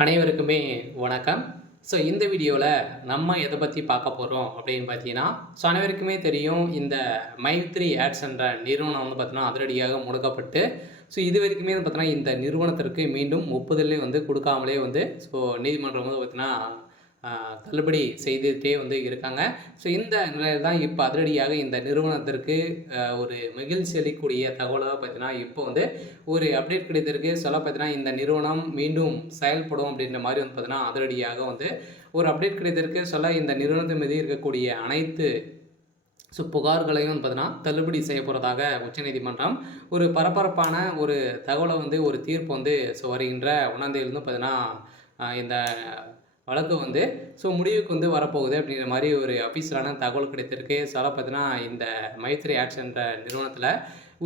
அனைவருக்குமே வணக்கம். இந்த வீடியோல நம்ம எத பத்தி பார்க்க போறோம் அப்படின்னு பார்த்தீங்கன்னா, அனைவருக்குமே தெரியும் இந்த மைத்ரி ஆட்ஸ் என்ற நிறுவனம் வந்து பார்த்தீங்கன்னா, அதிரடியாக முடக்கப்பட்டு, இதுவரைக்குமே வந்து பார்த்தீங்கன்னா, இந்த நிறுவனத்திற்கு மீண்டும் ஒப்புதலே வந்து குடுக்காமலே வந்து நீதிமன்றம் வந்து பார்த்தீங்கன்னா, தள்ளுபடி செய்துட்டே வந்து இருக்காங்க. இந்த நிலையில தான் இப்ப அதிரடியாக இந்த நிறுவனத்திற்கு ஒரு மகிழ்ச்சி அளிக்கக்கூடிய தகவலா பார்த்தீங்கன்னா, இப்போ வந்து ஒரு அப்டேட் கிடைத்திருக்கு. சொல்ல பார்த்தீங்கன்னா, இந்த நிறுவனம் மீண்டும் செயல்படும் அப்படின்ற மாரி வந்து பார்த்தீங்கன்னா, அதிரடியாக வந்து ஒரு அப்டேட் கிடைத்திருக்கு. இந்த நிறுவனத்தின் மீது இருக்கக்கூடிய அனைத்து புகார்களையும் வந்து பார்த்தீங்கன்னா, தள்ளுபடி செய்ய போறதாக உச்சநீதிமன்றம் ஒரு பரபரப்பான ஒரு தகவல வந்து ஒரு தீர்ப்பு வந்து வருகின்ற 1ஆம் தேதியிலிருந்து பார்த்தீங்கன்னா, இந்த வழக்கு வந்து முடிவுக்கு வந்து வரப்போகுது அப்படிங்கிற மாரி ஒரு அஃபிஷியலான தகவல் கிடைத்திருக்கு. பார்த்தீங்கன்னா, இந்த மைத்ரி ஆட்ஸ் என்ற நிறுவனத்தில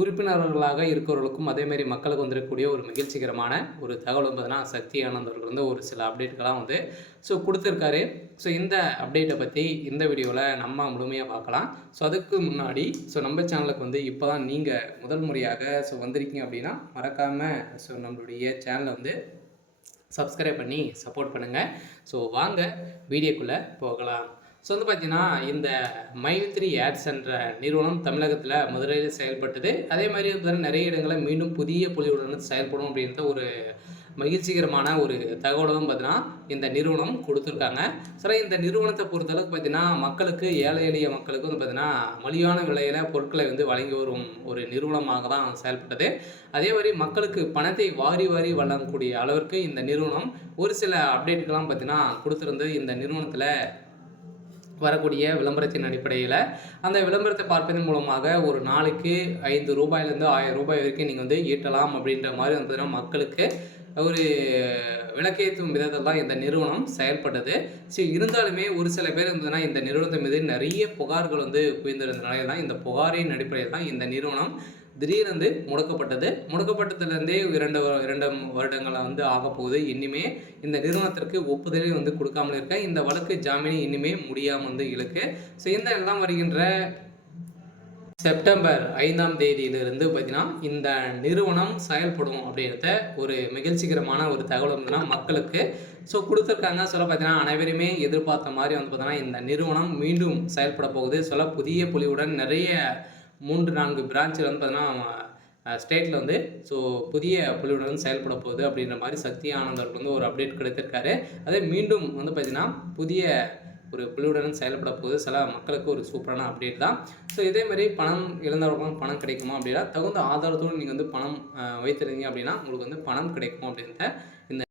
உறுப்பினர்களாக இருக்கிறவர்களுக்கும், அதேமாரி மக்களுக்கு வந்திருக்கக்கூடிய ஒரு மகிழ்ச்சிகரமான ஒரு தகவல் வந்து பார்த்தீங்கன்னா, சக்தி ஆனந்த் அவர்கள் வந்து ஒரு சில அப்டேட்கள்லாம் வந்து குடுத்துருக்காரு. இந்த அப்டேட்ட பத்தி இந்த வீடியோல நம்ம முழுமையா பார்க்கலாம். அதுக்கு முன்னாடி நம்ம சேனலுக்கு வந்து இப்ப தான் நீங்க முதல் முறையாக வந்திருக்கீங்க அப்படின்னா, மறக்காம நம்மளுடைய சேனல வந்து சப்ஸ்கிரைப் பண்ணி சப்போர்ட் பண்ணுங்க. வாங்க வீடியோக்குள்ள போகலாம். வந்து பார்த்தீங்கன்னா, இந்த மைத்ரி ஆட்ஸ் என்ற நிறுவனம் தமிழகத்தில மதுரையில செயல்பட்டது. அதே மாரி நெறைய இடங்கள்ல மீண்டும் புதிய பொலிவுடன் செயல்படும் அப்படின்ற ஒரு மகிழ்ச்சிகரமான ஒரு தகவலும் பார்த்தீங்கன்னா, இந்த நிறுவனம் குடுத்துருக்காங்க. இந்த நிறுவனத்த பொறுத்தளவுக்கு பார்த்தீங்கன்னா, மக்களுக்கு ஏழை எளிய மக்களுக்கு வந்து பார்த்தீங்கன்னா, மலிவான விலையில பொருட்களை வந்து வழங்கி வரும் ஒரு நிறுவனமாக தான் செயல்பட்டது. அதே மாரி மக்களுக்கு பணத்தை வாரி வாரி வழங்கக்கூடிய அளவிற்கு இந்த நிறுவனம் ஒரு சில அப்டேட்கள்லாம் பார்த்தீங்கன்னா குடுத்திருந்தது. இந்த நிறுவனத்தில வரக்கூடிய விளம்பரத்தின் அடிப்படையில, அந்த விளம்பரத்தை பார்ப்பதன் மூலமாக ஒரு நாளைக்கு ரூ. 5லேருந்து ரூ. 1000 வரைக்கும் நீங்க வந்து ஈட்டலாம் அப்படின்ற மாரி வந்து பார்த்தீங்கன்னா, மக்களுக்கு ஒரு விளக்கேற்றும் விதத்தில் தான் இந்த நிறுவனம் செயல்பட்டது. இருந்தாலுமே ஒரு சில பேர் வந்து இந்த நிறுவனத்தின் மீது நெறைய புகார்கள் வந்து குவிந்திருந்த நிலையில தான், இந்த புகாரின் அடிப்படையில் தான் இந்த நிறுவனம் திடீரென்று முடக்கப்பட்டது. முடக்கப்பட்டதிலிருந்தே 2 வருடங்களா வந்து ஆகப்போகுது. இன்னிமே இந்த நிறுவனத்திற்கு ஒப்புதலே வந்து குடுக்காமல் இருக்க. இந்த வழக்கு ஜாமீன் இன்னிமே முடியாம வந்து இழுக்கு. இந்த எல்லாம் வருகின்ற செப்டம்பர் 5ஆம் தேதியிலிருந்து பார்த்தீங்கன்னா, இந்த நிறுவனம் செயல்படும் அப்படின்றத ஒரு மகிழ்ச்சிகரமான ஒரு தகவல் வந்து மக்களுக்கு குடுத்துருக்காங்க. பார்த்தீங்கன்னா, அனைவருமே எதிர்பார்த்த மாரி வந்து பார்த்தீங்கன்னா, இந்த நிறுவனம் மீண்டும் செயல்பட போகுது. புதிய பொலிவுடன் நெறைய 3, 4 பிரான்ச்ல வந்து பார்த்தீங்கன்னா, ஸ்டேட்ல வந்து புதிய பொலிவுடன் செயல்பட போகுது அப்படின்ற மாரி சக்தி ஆனந்த் அவருக்கு வந்து ஒரு அப்டேட் கிடைத்திருக்காரு. அதே மீண்டும் வந்து பார்த்தீங்கன்னா, புதிய ஒரு குழுவுடன் செயல்பட போகுது. மக்களுக்கு ஒரு சூப்பரான அப்டேட் தான். இதே மாரி பணம் இழந்தவர்களுக்கும் பணம் கிடைக்குமா அப்படின்னா, தகுந்த ஆதாரத்தோடு நீங்க வந்து பணம் வைத்திருந்தீங்க அப்படின்னா, உங்களுக்கு வந்து பணம் கிடைக்கும் அப்படின்றத இந்த